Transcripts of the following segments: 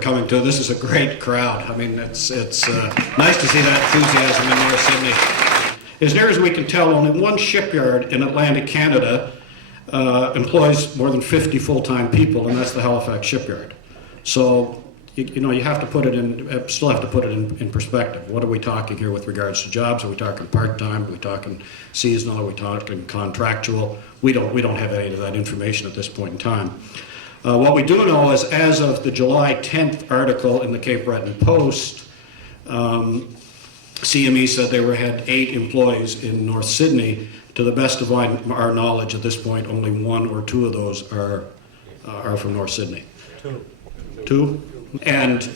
coming to. This is a great crowd. I mean, it's nice to see that enthusiasm in North Sydney. As near as we can tell, only one shipyard in Atlantic Canada employs more than 50 full-time people, and that's the Halifax shipyard. So, you know, you have to put it in, still have to put it in perspective. What are we talking here with regards to jobs? Are we talking part-time? Are we talking seasonal? Are we talking contractual? We don't have any of that information at this point in time. What we do know is, as of the July 10th article in the Cape Breton Post, CME said they had 8 employees in North Sydney. To the best of our knowledge at this point, only 1 or 2 of those are from North Sydney. Two? And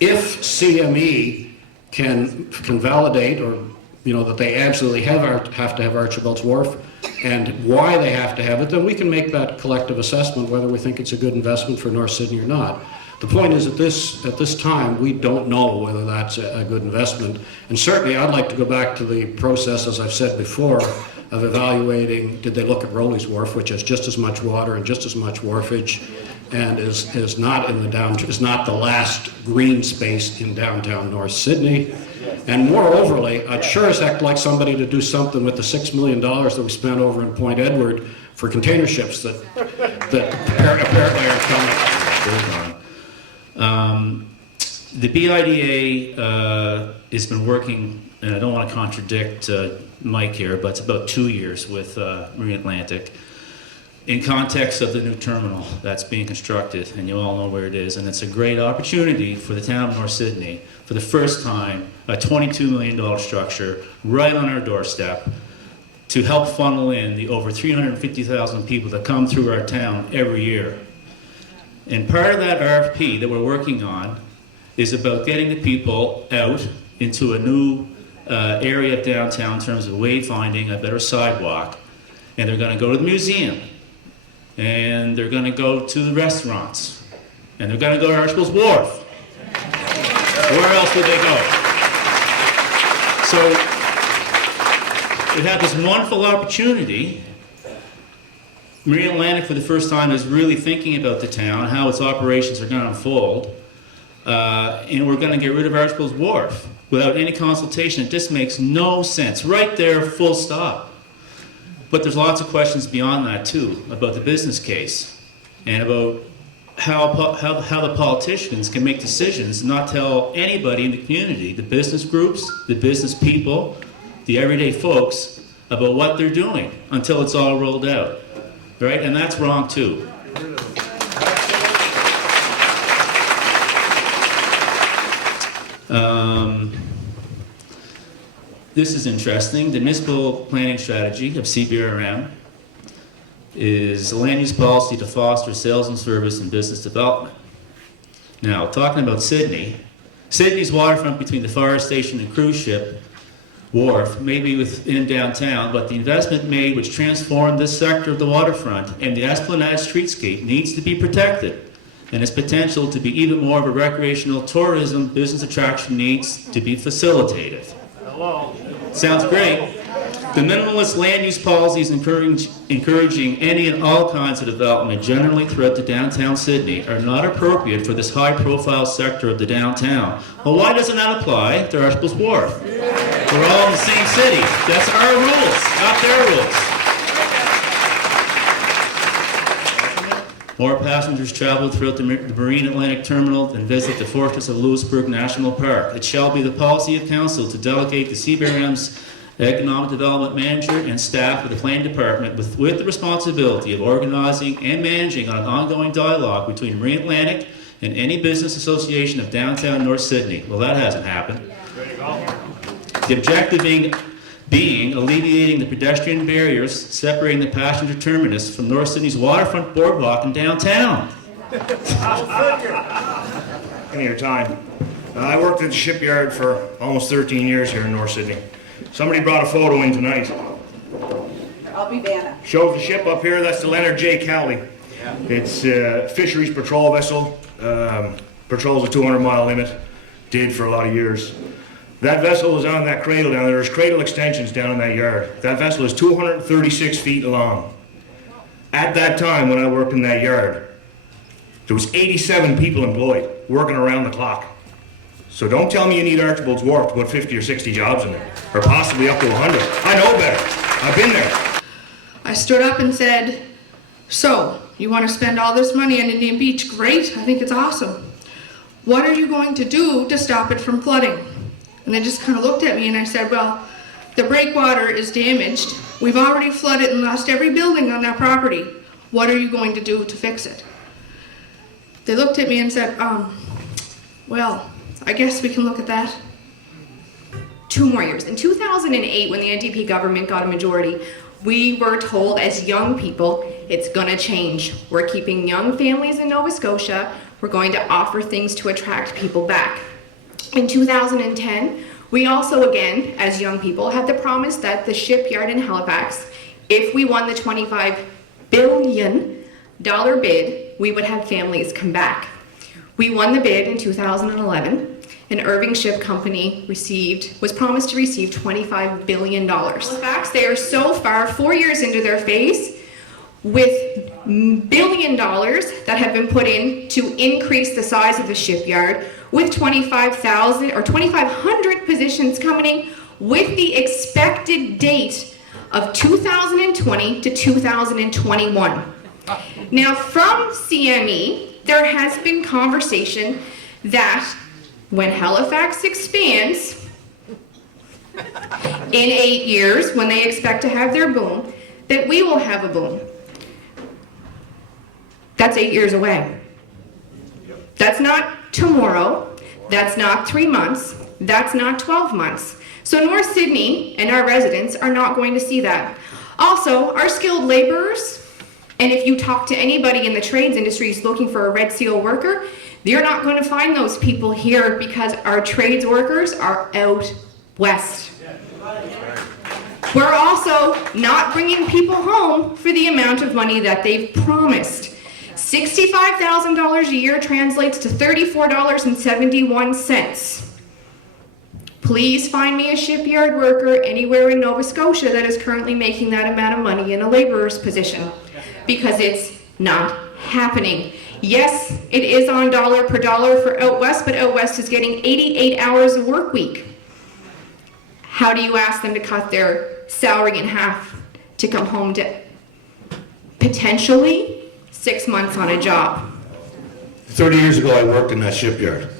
if CME can validate, or you know, that they absolutely have to have Archibald's Wharf, and why they have to have it, then we can make that collective assessment whether we think it's a good investment for North Sydney or not. The point is, at this time, we don't know whether that's a good investment. And certainly, I'd like to go back to the process, as I've said before, of evaluating, did they look at Rowley's Wharf, which has just as much water and just as much wharfage, and is not in the is not the last green space in downtown North Sydney. And moreoverly, I'd sure as heck like somebody to do something with the $6 million that we spent over in Point Edward for container ships that apparently are coming. The BIDA has been working, and I don't want to contradict Mike here, but it's about 2 years with Marine Atlantic in context of the new terminal that's being constructed, and you all know where it is, and it's a great opportunity for the town of North Sydney, for the first time, a $22 million structure right on our doorstep to help funnel in the over 350,000 people that come through our town every year. And part of that RFP that we're working on is about getting the people out into a new area of downtown in terms of wayfinding, a better sidewalk, and they're going to go to the museum, and they're going to go to the restaurants, and they're going to go to Archibald's Wharf. Where else would they go? So we have this wonderful opportunity. Marine Atlantic, for the first time, is really thinking about the town, how its operations are going to unfold, and we're going to get rid of Archibald's Wharf without any consultation. It just makes no sense. Right there, full stop. But there's lots of questions beyond that too, about the business case and about how the politicians can make decisions and not tell anybody in the community, the business groups, the business people, the everyday folks, about what they're doing until it's all rolled out, right? And that's wrong too. This is interesting. The municipal planning strategy of CBRM is a land use policy to foster sales and service and business development. Now, talking about Sydney, Sydney's waterfront between the fire station and cruise ship wharf may be within downtown, but the investment made which transformed this sector of the waterfront and the Esplanade streetscape needs to be proteced, and its potential to be even more of a recreational tourism business attraction needs to be facilitated. Hello. Sounds great. The minimalist land use policy is encouraging any and all kinds of development generally throughout the downtown Sydney are not appropriate for this high-profile sector of the downtown. Well, why doesn't that apply to Archibald's Wharf? We're all in the same city. That's our rules, not their rules. More passengers travel throughout the Marine Atlantic Terminal than visit the Fortress of Lewisburg National Park. It shall be the policy of Council to delegate the CBRM's Economic Development Manager and staff of the Planning Department with the responsibility of organizing and managing on an ongoing dialogue between Marine Atlantic and any business association of downtown North Sydney. Well, that hasn't happened. The objective being alleviating the pedestrian barriers separating the passenger terminus from North Sydney's waterfront boardwalk and downtown. In your time. I worked at the shipyard for almost 13 years here in North Sydney. Somebody brought a photo in tonight. I'll be Vanna. Shows the ship up here, that's the Leonard J. Cowley. It's a fisheries patrol vessel. Patrols a 200-mile limit. Did for a lot of years. That vessel is on that cradle down there. There's cradle extensions down in that yard. That vessel is 236 feet long. At that time when I worked in that yard, There was 87 people employed, working around the clock. So don't tell me you need Archibald's Wharf to put 50 or 60 jobs in there, or possibly up to 100. I know better. I've been there. I stood up and said, so, you want to spend all this money on Indian Beach? Great, I think it's awesome. What are you going to do to stop it from flooding? And they just kind of looked at me and I said, well, the breakwater is damaged. We've already flooded and lost every building on that property. What are you going to do to fix it? They looked at me and said, well, I guess we can look at that. 2 more years. In 2008, when the NDP government got a majority, we were told as young people, it's gonna change. We're keeping young families in Nova Scotia. We're going to offer things to attract people back. In 2010, we also, again, as young people, had the promise that the shipyard in Halifax, if we won the $25 billion bid, we would have families come back. We won the bid in 2011. An Irving Ship Company was promised to receive $25 billion. Halifax, they are so far, 4 years into their phase, with $1 billion that have been put in to increase the size of the shipyard, with 2,500 positions coming, with the expected date of 2020 to 2021. Now, from CME, there has been conversation that when Halifax expands, in 8 years, when they expect to have their boom, that we will have a boom. That's 8 years away. That's not tomorrow. That's not 3 months. That's not 12 months. So North Sydney and our residents are not going to see that. Also, our skilled laborers, and if you talk to anybody in the trades industries looking for a Red Seal worker, you're not going to find those people here because our trades workers are out west. We're also not bringing people home for the amount of money that they've promised. $65,000 a year translates to $34.71. Please find me a shipyard worker anywhere in Nova Scotia that is currently making that amount of money in a laborer's position, because it's not happening. Yes, it is on dollar per dollar for out west, but out west is getting 88 hours a work week. How do you ask them to cut their salary in half to come home to potentially 6 months on a job? 30 years ago, I worked in that shipyard.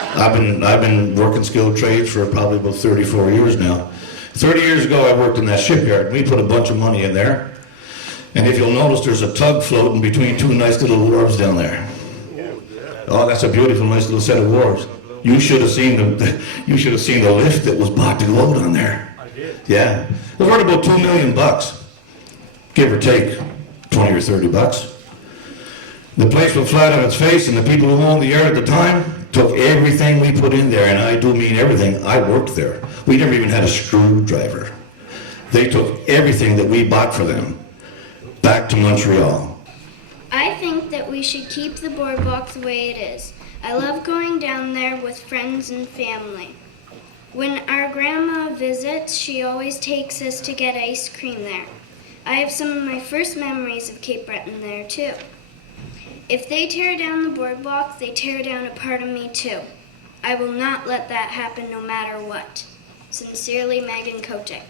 I've been working skilled trades for probably about 34 years now. 30 years ago, I worked in that shipyard. We put a bunch of money in there. And if you'll notice, there's a tug floating between 2 nice little wharves down there. Oh, that's a beautiful, nice little set of wharves. You should have seen the lift that was bought to go out on there. I did. Yeah, it was worth about $2 million, give or take 20 or 30 bucks. The place was flat on its face, and the people who owned the yard at the time took everything we put in there, and I do mean everything. I worked there. We never even had a screwdriver. They took everything that we bought for them back to Montreal. I think that we should keep the boardwalk the way it is. I love going down there with friends and family. When our grandma visits, she always takes us to get ice cream there. I have some of my first memories of Cape Breton there too. If they tear down the boardwalk, they tear down a part of me too. I will not let that happen no matter what. Sincerely, Megan Kotick.